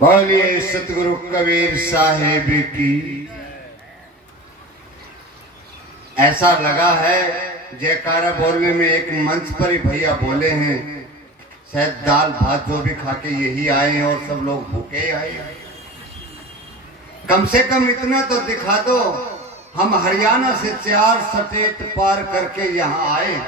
बोलिए सतगुरु कबीर साहेब की। ऐसा लगा है जयकारा बोलने में एक मंच पर ही भैया बोले हैं, शायद दाल भात जो भी खा के यही आए हैं और सब लोग भूखे आए हैं। कम से कम इतना तो दिखा दो, हम हरियाणा से 4 स्टेट पार करके यहाँ आए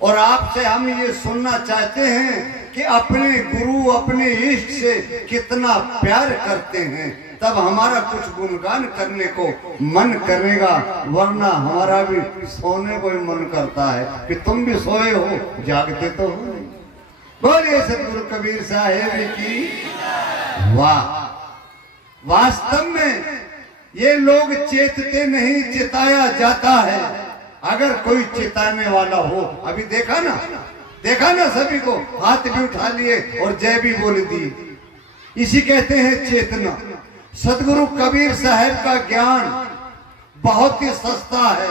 और आपसे हम ये सुनना चाहते हैं कि अपने गुरु अपने इष्ट से कितना प्यार करते हैं, तब हमारा कुछ गुणगान करने को मन करेगा, वरना हमारा भी सोने को ही मन करता है कि तुम भी सोए हो, जागते तो हो। बोलिए सतगुरु कबीर साहेब की। वाह, वास्तव में ये लोग चेतते नहीं, चिताया जाता है। अगर कोई चिताने वाला हो, अभी देखा ना सभी को हाथ भी उठा लिए और जय भी बोल दी, इसी कहते हैं चेतना। सतगुरु कबीर साहब का ज्ञान बहुत ही सस्ता है,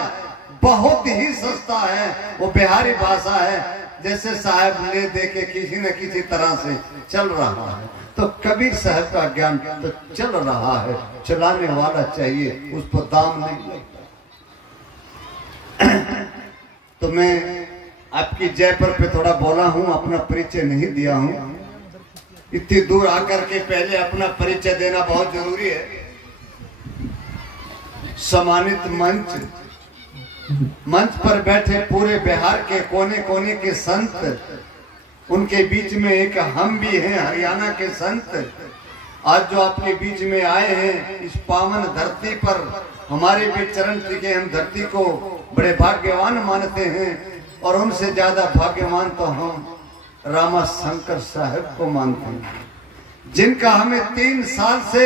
बहुत ही सस्ता है। वो बिहारी भाषा है, जैसे साहब ले दे के किसी न किसी तरह से चल रहा है, तो कबीर साहब का ज्ञान तो चल रहा है, चलाने वाला चाहिए, उस पर दाम नहीं। तो मैं आपकी जयपुर पे थोड़ा बोला हूं, अपना परिचय नहीं दिया हूं। इतनी दूर आकर के पहले अपना परिचय देना बहुत जरूरी है। सम्मानित मंच पर बैठे पूरे बिहार के कोने कोने के संत, उनके बीच में एक हम भी हैं, हरियाणा के संत। आज जो आपके बीच में आए हैं इस पावन धरती पर, हमारे भी चरण टिके, हम धरती को बड़े भाग्यवान मानते हैं और उनसे ज्यादा भाग्यवान तो हम रामा शंकर साहब को मानते हैं, जिनका हमें 3 साल से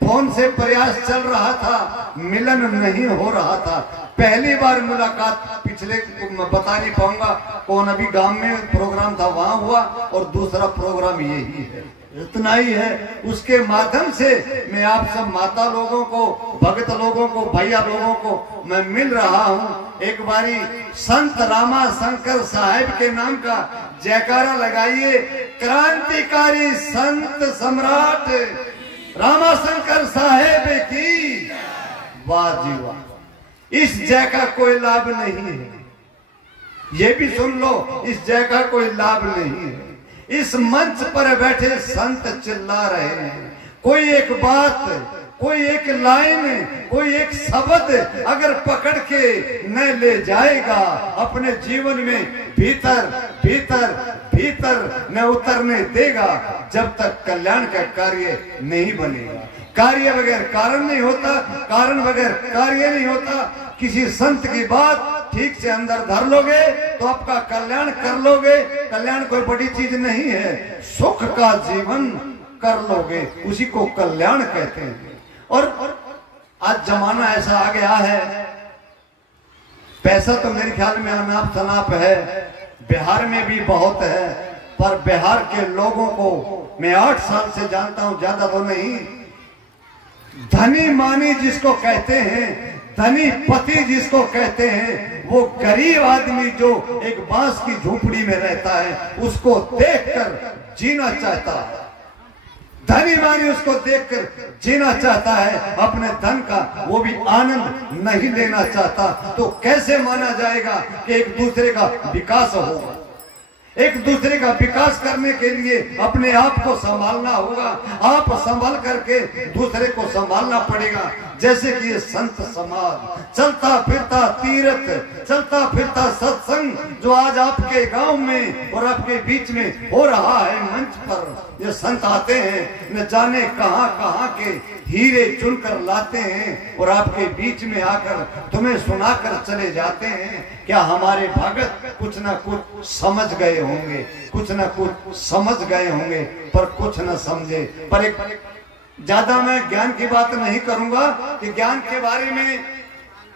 फोन से प्रयास चल रहा था, मिलन नहीं हो रहा था। पहली बार मुलाकात पिछले बता नहीं पाऊंगा कौन, अभी गांव में प्रोग्राम था वहां हुआ, और दूसरा प्रोग्राम यही है, इतना ही है। उसके माध्यम से मैं आप सब माता लोगों को, भक्त लोगों को, भैया लोगों को मैं मिल रहा हूं। एक बारी संत रामा शंकर साहब के नाम का जयकारा लगाइए। क्रांतिकारी संत सम्राट रामा शंकर साहब की। वाह जी वाह, इस जय का कोई लाभ नहीं है, ये भी सुन लो, इस जय का कोई लाभ नहीं है। इस मंच पर बैठे संत चिल्ला रहे हैं, कोई एक बात, कोई एक लाइन, कोई एक शब्द अगर पकड़ के न ले जाएगा अपने जीवन में, भीतर भीतर भीतर न उतरने देगा, जब तक कल्याण का कार्य नहीं बनेगा। कार्य बगैर कारण नहीं होता, कारण बगैर कार्य नहीं होता। किसी संत की बात ठीक से अंदर धर लोगे तो आपका कल्याण कर लोगे। कल्याण कोई बड़ी चीज नहीं है, सुख का जीवन कर लोगे, उसी को कल्याण कहते हैं। और आज जमाना ऐसा आ गया है, पैसा तो मेरे ख्याल में अनाप शनाप है, बिहार में भी बहुत है, पर बिहार के लोगों को मैं 8 साल से जानता हूं, ज्यादा तो नहीं। धनी मानी जिसको कहते हैं, धनी पति जिसको कहते हैं, वो गरीब आदमी जो एक बांस की झोपड़ी में रहता है, उसको देखकर जीना चाहता है। धनी मानी उसको देखकर जीना चाहता है, अपने धन का वो भी आनंद नहीं लेना चाहता। तो कैसे माना जाएगा कि एक दूसरे का विकास होगा? एक दूसरे का विकास करने के लिए अपने आप को संभालना होगा, आप संभाल करके दूसरे को संभालना पड़ेगा। जैसे कि ये संत समाज, चलता फिरता तीर्थ, चलता फिरता सत्संग जो आज आपके गांव में और आपके बीच में हो रहा है, मंच पर ये संत आते हैं, न जाने कहां कहां के हीरे चुनकर लाते हैं और आपके बीच में आकर तुम्हें सुनाकर चले जाते हैं। क्या हमारे भगत कुछ न कुछ समझ गए होंगे, कुछ न कुछ समझ गए होंगे, पर कुछ न समझे। पर एक ज्यादा मैं ज्ञान की बात नहीं करूंगा कि ज्ञान के बारे में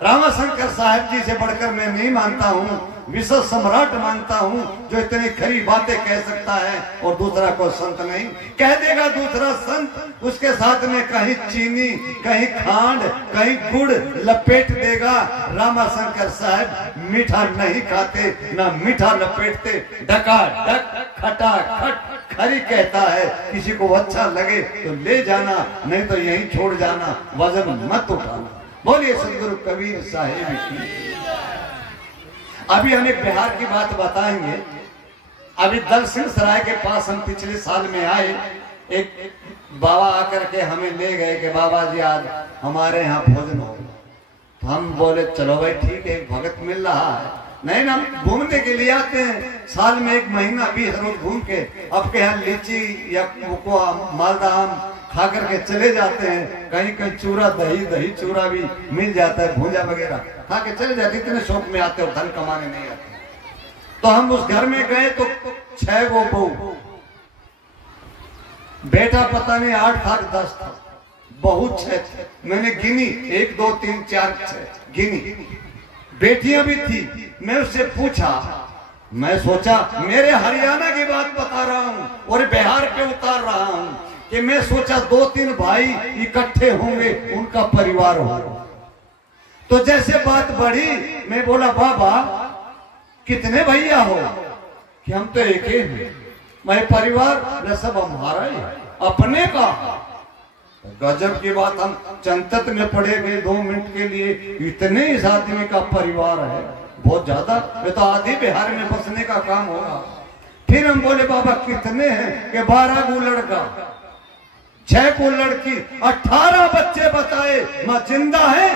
रामा शंकर साहब जी से बढ़कर मैं नहीं मानता हूँ, विश्व सम्राट मानता हूँ, जो इतनी खरी बातें कह सकता है और दूसरा कोई संत नहीं कह देगा। दूसरा संत उसके साथ में कहीं चीनी, कहीं खांड, कहीं गुड़ लपेट देगा। रामा शंकर साहब मीठा नहीं खाते, ना मीठा लपेटते, डका डक खटा खट खरी कहता है, किसी को अच्छा लगे तो ले जाना, नहीं तो यहीं छोड़ जाना, वजन मत उठाना। बोलिए सदगुरु कबीर साहिब की। अभी हम एक बिहार की बात बताएंगे। अभी दलसिंह सराय के पास हम पिछले साल में आए, एक बाबा आकर के हमें ले गए कि बाबा जी आज हमारे यहाँ भोजन हो। तो हम बोले चलो भाई ठीक है, भगत मिल रहा है। नहीं ना, हम घूमने के लिए आते हैं, साल में 1 महीना 20 रोज घूम के आपके यहाँ लीची या मालदा आम खा करके चले जाते हैं। कहीं कहीं चूरा दही चूरा भी मिल जाता है, भूंजा वगैरह खा के चले जाते। इतने शौक में आते हो, धन कमाने नहीं आते। तो हम उस घर में गए तो 6 गो बहू, बेटा पता नहीं 8 था 10 था, बहुत 6 थे। मैंने गिनी 1 2 3 4 6 गिनी। बेटियां भी थी। मैं उससे पूछा, मैं सोचा मेरे हरियाणा की बात बता रहा हूं और बिहार पे उतार रहा हूं कि मैं सोचा 2-3 भाई इकट्ठे होंगे, उनका परिवार होगा। तो जैसे बात बढ़ी, मैं बोला बाबा कितने भैया हो? कि हम तो एक ही हैं। मैं परिवार सब हमारा ही अपने का। गजब की बात, हम चंतत में पड़े गए 2 मिनट के लिए। इतने इस आदमी का परिवार है, बहुत ज्यादा, ये तो आधी बिहार में बसने का काम होगा। फिर हम बोले बाबा कितने हैं? कि 12 को लड़का, 6 को लड़की, 18 बच्चे बताए। मां जिंदा है?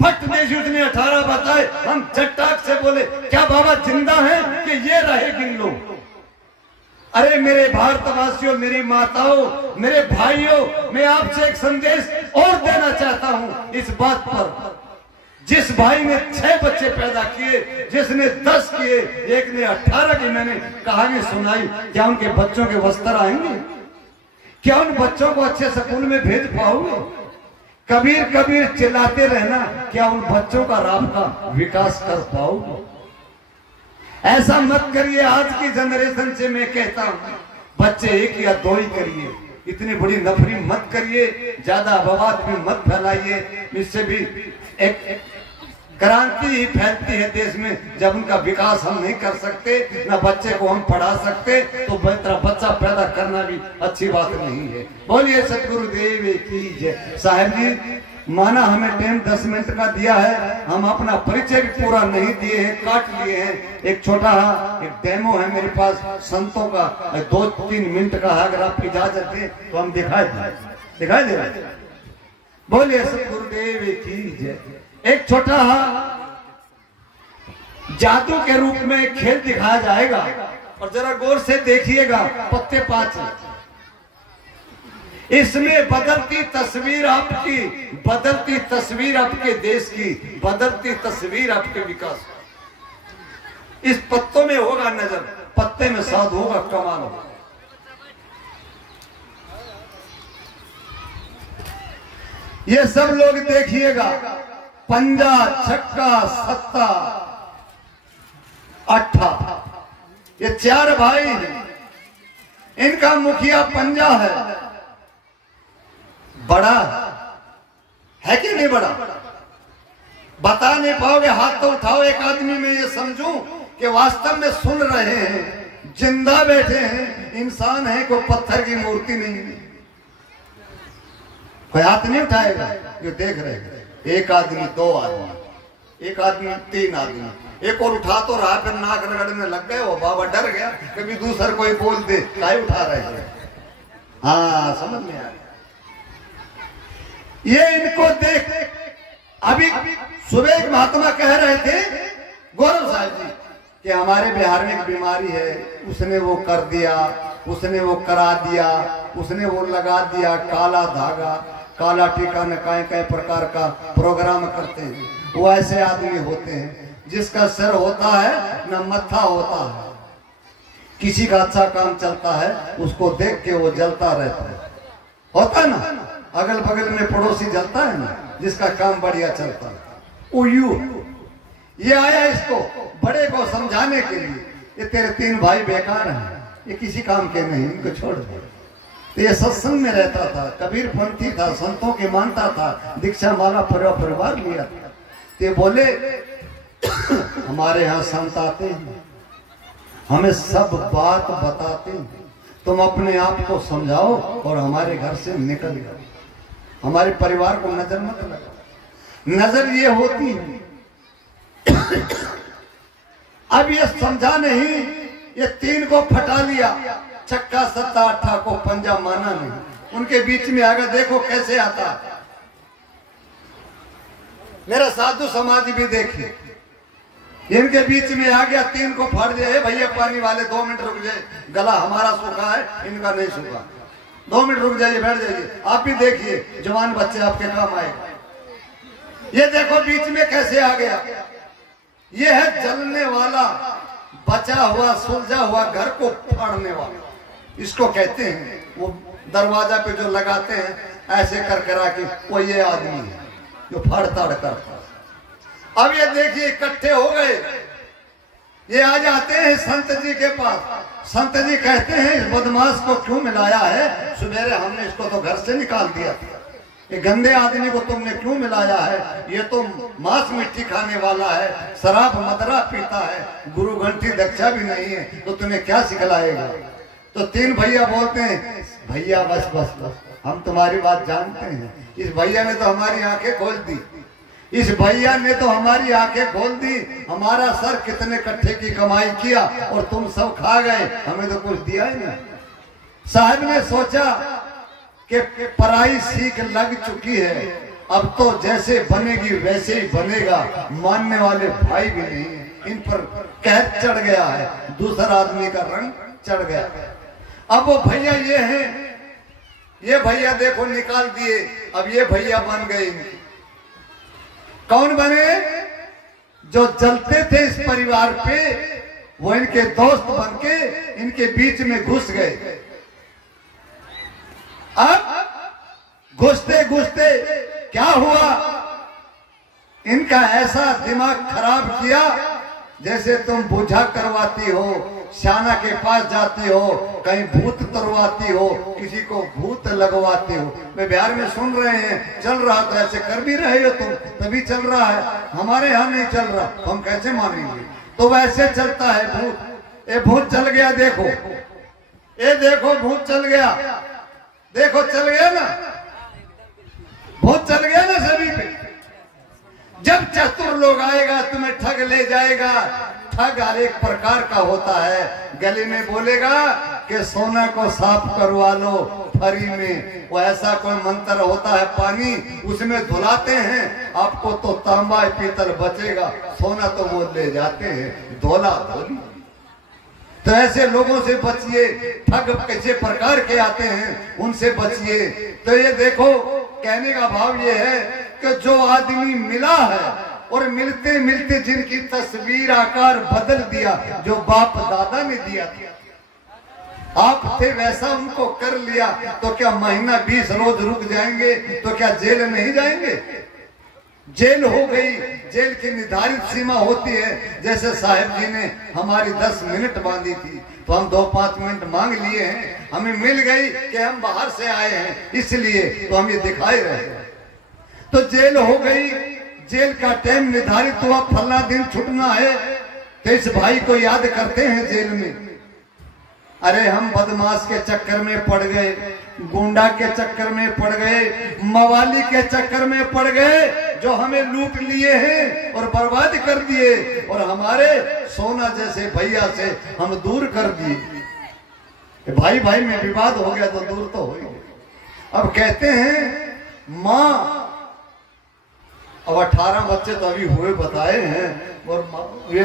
फट देशी उसने 18 बताए। हम झटाक से बोले क्या बाबा जिंदा है? कि ये रहे गिन लो। अरे मेरे भारतवासियों, मेरी माताओं, मेरे भाइयों, मैं आपसे एक संदेश और देना चाहता हूं इस बात पर। जिस भाई ने 6 बच्चे पैदा किए, जिसने 10 किए, एक ने 18 की मैंने कहानी सुनाई, क्या उनके बच्चों के वस्त्र आएंगे? क्या उन बच्चों को अच्छे स्कूल में भेज पाओगे? कबीर कबीर चिल्लाते रहना, क्या उन बच्चों का राम का विकास कर पाओगे? ऐसा मत करिए। आज की जनरेशन से मैं कहता हूं, बच्चे 1 या 2 ही करिए, इतनी बड़ी नफरी मत करिए, ज्यादा विवाद में मत फैलाइए। इससे भी एक क्रांति ही फैलती है देश में। जब उनका विकास हम नहीं कर सकते, ना बच्चे को हम पढ़ा सकते, तो बेहतर बच्चा पैदा करना भी अच्छी बात नहीं है। बोलिए सतगुरुदेव की जय। साहब जी माना हमें टाइम 10 मिनट का दिया है, हम अपना परिचय भी पूरा नहीं दिए हैं, काट लिए हैं। एक छोटा एक डेमो है मेरे पास संतों का, 2-3 मिनट का है, अगर आप इजाजत दें तो हम दिखाई दे। बोलिए सतगुरुदेव की जय। एक छोटा जादू के रूप में खेल दिखाया जाएगा और जरा गौर से देखिएगा। पत्ते 5 हैं। इसमें बदलती तस्वीर आपकी, बदलती तस्वीर आपके देश की, बदलती तस्वीर आपके विकास। इस पत्तों में होगा नजर, पत्ते में स्वाद होगा, कमाल होगा। ये सब लोग देखिएगा, पंजा, छक्का, सत्ता, अट्ठा, ये 4 भाई हैं। इनका मुखिया पंजा है। बड़ा है कि नहीं बड़ा? बता नहीं पाओगे? हाथ तो उठाओ। एक आदमी में ये समझूं कि वास्तव में सुन रहे हैं, जिंदा बैठे हैं, इंसान है, कोई पत्थर की मूर्ति नहीं है। कोई हाथ नहीं उठाएगा। जो देख रहे हैं, 1 आदमी, 2 आदमी, 1 आदमी, 3 आदमी, एक और उठा तो रहा, फिर नाक रगड़ने लग गए। वो बाबा डर गया, कभी दूसरा कोई बोल दे काय उठा रहे हैं। हाँ, समझ में आ गया। ये इनको देख, अभी सुबह एक महात्मा कह रहे थे, गौरव साहब जी, कि हमारे बिहार में एक बीमारी है, उसने वो कर दिया, उसने वो करा दिया, उसने वो लगा दिया, काला धागा, काला टीका, न कई प्रकार का प्रोग्राम करते हैं। वो ऐसे आदमी होते हैं जिसका सिर होता है न मत्था होता है। किसी का अच्छा काम चलता है, उसको देख के वो जलता रहता है। होता है ना, अगल बगल में पड़ोसी जलता है ना, जिसका काम बढ़िया चलता है। ये आया इसको बड़े को समझाने के लिए, ये तेरे 3 भाई बेकार हैं, ये किसी काम के नहीं, इनको छोड़ दे। तो ये सत्संग में रहता था, कबीर पंथी था, संतों के मानता था, दीक्षा माला परिवार लिया था। तो बोले हमारे यहाँ संत आते हैं, हमें सब बात बताते हैं, तुम अपने आप को समझाओ और हमारे घर से निकल जाओ, हमारे परिवार को नजर मत लगाओ। नजर ये होती है। अब ये समझा नहीं, ये तीन को फटा लिया, छक्का सत्ता अट्ठा को पंजा माना नहीं। उनके बीच में आगे देखो कैसे आता। मेरा साधु समाज भी देखिए, इनके बीच में आ गया, तीन को फाड़ दिया। भैया पानी वाले 2 मिनट रुक जाए, गला हमारा सूखा है, इनका नहीं सूखा, 2 मिनट रुक जाइए, बैठ जाइए। आप भी देखिए, जवान बच्चे आपके काम आएगा। ये देखो बीच में कैसे आ गया। ये है जलने वाला, बचा हुआ सुलझा हुआ घर को फाड़ने वाला, इसको कहते हैं। वो दरवाजा पे जो लगाते हैं ऐसे कर करा के, वो ये आदमी है जो फाड़ ताड़ करता। अब ये देखिए इकट्ठे हो गए, ये आ जाते हैं संत जी के पास। संत जी कहते हैं इस बदमाश को क्यों मिलाया है? सवेरे हमने इसको तो घर से निकाल दिया था, ये गंदे आदमी को तुमने क्यों मिलाया है? ये तो मांस मिट्टी खाने वाला है, शराब मदरा पीता है, गुरु घंटी दक्षा भी नहीं है, तो तुम्हें क्या सिखलाएगा? तो तीन भैया बोलते हैं, भैया बस बस बस, हम तुम्हारी बात जानते हैं। इस भैया ने तो हमारी आंखें खोल दी, इस भैया ने तो हमारी आंखें खोल दी। हमारा सर कितने कट्ठे की कमाई किया और तुम सब खा गए, हमें तो कुछ दिया ही नहीं। साहब ने सोचा कि पराई सीख लग चुकी है, अब तो जैसे बनेगी वैसे ही बनेगा। मानने वाले भाई भी नहीं है, इन पर कहर चढ़ गया है, दूसरा आदमी का रंग चढ़ गया। अब वो भैया ये हैं, ये भैया देखो निकाल दिए। अब ये भैया बन गए, कौन बने? जो जलते थे इस परिवार पे, वो इनके दोस्त बन के इनके बीच में घुस गए। अब घुसते घुसते क्या हुआ, इनका ऐसा दिमाग खराब किया जैसे तुम बूझा करवाती हो, श्याना के पास जाती हो, कहीं भूत तरवाती हो, किसी को भूत लगवाती हो। मैं बिहार में सुन रहे हैं, चल रहा तो ऐसे कर भी रहे हो तुम, तभी चल रहा है, हमारे यहाँ नहीं चल रहा, तो हम कैसे मानेंगे? तो वैसे चलता है भूत। ये भूत चल गया, देखो ये देखो भूत चल गया, देखो चल गया ना, भूत चल गया ना सभी पे। जब चतुर लोग आएगा तुम्हें ठग ले जाएगा। ठग हर एक प्रकार का होता है। गली में बोलेगा कि सोना को साफ करवा लो फरी में, वो ऐसा कोई मंत्र होता है, पानी उसमें धुलाते हैं, आपको तो तांबा पीतल बचेगा, सोना तो वो ले जाते हैं, धोला धोली। तो ऐसे लोगों से बचिए, ठग कैसे प्रकार के आते हैं उनसे बचिए। तो ये देखो, कहने का भाव ये है कि जो आदमी मिला है और मिलते मिलते जिनकी तस्वीर आकार बदल दिया, जो बाप दादा ने दिया था, आप थे वैसा उनको कर लिया, तो क्या महीना 20 रोज रुक जाएंगे? तो क्या जेल नहीं जाएंगे? जेल हो गई, जेल की निर्धारित सीमा होती है। जैसे साहब जी ने हमारी 10 मिनट बांधी थी, तो हम 2-5 मिनट मांग लिए हैं, हमें मिल गई कि हम बाहर से आए हैं, इसलिए तो हम ये दिखाए रहे। तो जेल हो गई, जेल का टाइम निर्धारित हुआ, फलना दिन छुटना है, तो इस भाई को याद करते हैं जेल में। अरे हम बदमाश के चक्कर में पड़ गए, गुंडा के चक्कर में पड़ गए, मवाली के चक्कर में पड़ गए, जो हमें लूट लिए हैं और बर्बाद कर दिए, और हमारे सोना जैसे भैया से हम दूर कर दिए। भाई भाई में विवाद हो गया तो दूर तो हो ही गया। अब कहते हैं माँ, अब 18 बच्चे तो अभी हुए बताए हैं, और ये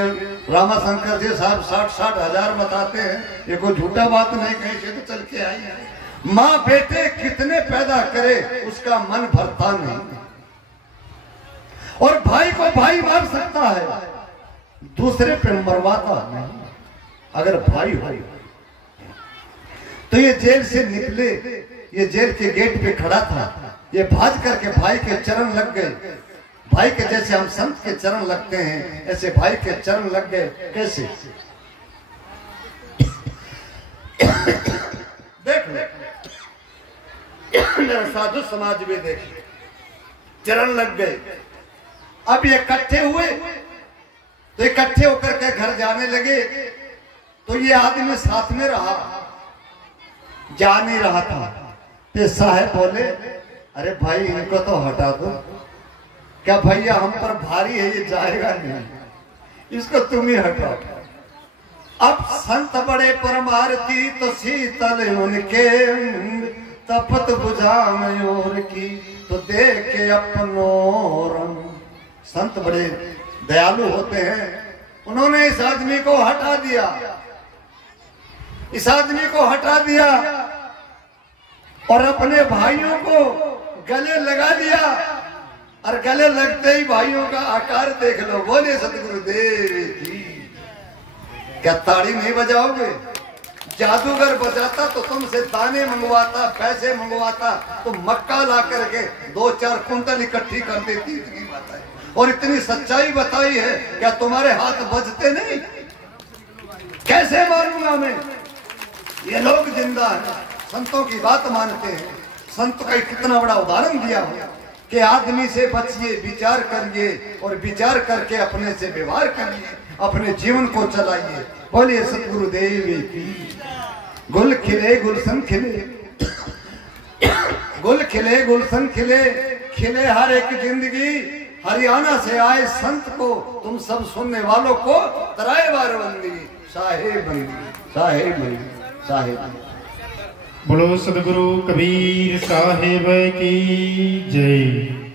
रामाशंकर जी साहब 60-60 हजार बताते हैं, ये कोई झूठा बात नहीं, कहीं से तो चल के आई है। माँ बेटे कितने पैदा करे उसका मन भरता नहीं, और भाई को भाई मार सकता है, दूसरे पे मरवाता नहीं। अगर भाई हो तो ये जेल से निकले, ये जेल के गेट पे खड़ा था, ये भाज करके भाई के चरण लग गए। भाई के जैसे हम संत के चरण लगते हैं, ऐसे भाई के चरण लग गए। कैसे? देख ले, मेरा साधु समाज में देख, चरण लग गए। अब ये इकट्ठे हुए, तो इकट्ठे होकर के घर जाने लगे, तो ये आदमी साथ में रहा। जा नहीं रहा था। तो साहब बोले अरे भाई इनको तो हटा दो। क्या भैया हम पर भारी है, ये जाएगा नहीं, इसको तुम ही हटाओ। अब संत बड़े परमारती तो शीतल उनके तपत बुझा मयूर की तो देखे अपनों रंग। संत बड़े दयालु होते हैं, उन्होंने इस आदमी को हटा दिया, इस आदमी को हटा दिया और अपने भाइयों को गले लगा दिया। और गले लगते ही भाइयों का आकार देख लो। बोले सतगुरुदेव की। क्या ताड़ी नहीं बजाओगे? जादूगर बजाता तो तुमसे दाने मंगवाता, पैसे मंगवाता, तो मक्का ला करके 2-4 कुंटल इकट्ठी कर देती। इतनी बात है और इतनी सच्चाई बताई है, क्या तुम्हारे हाथ बजते नहीं? कैसे मारूंगा मैं? ये लोग जिंदा है, संतों की बात मानते हैं। संत का कितना बड़ा उदाहरण दिया हो कि आदमी से बचिए, विचार करिए और विचार करके अपने से व्यवहार करिए, अपने जीवन को चलाइए। बोलिए सतगुरुदेव की। गुल खिले गुलशन खिले, गुल खिले गुलशन खिले, खिले हर एक जिंदगी। हरियाणा से आए संत को तुम सब सुनने वालों को तराए बार बंदी साहेब बंदी साहेब बंदी साहेब। बोलो सदगुरु कबीर साहेब की जय।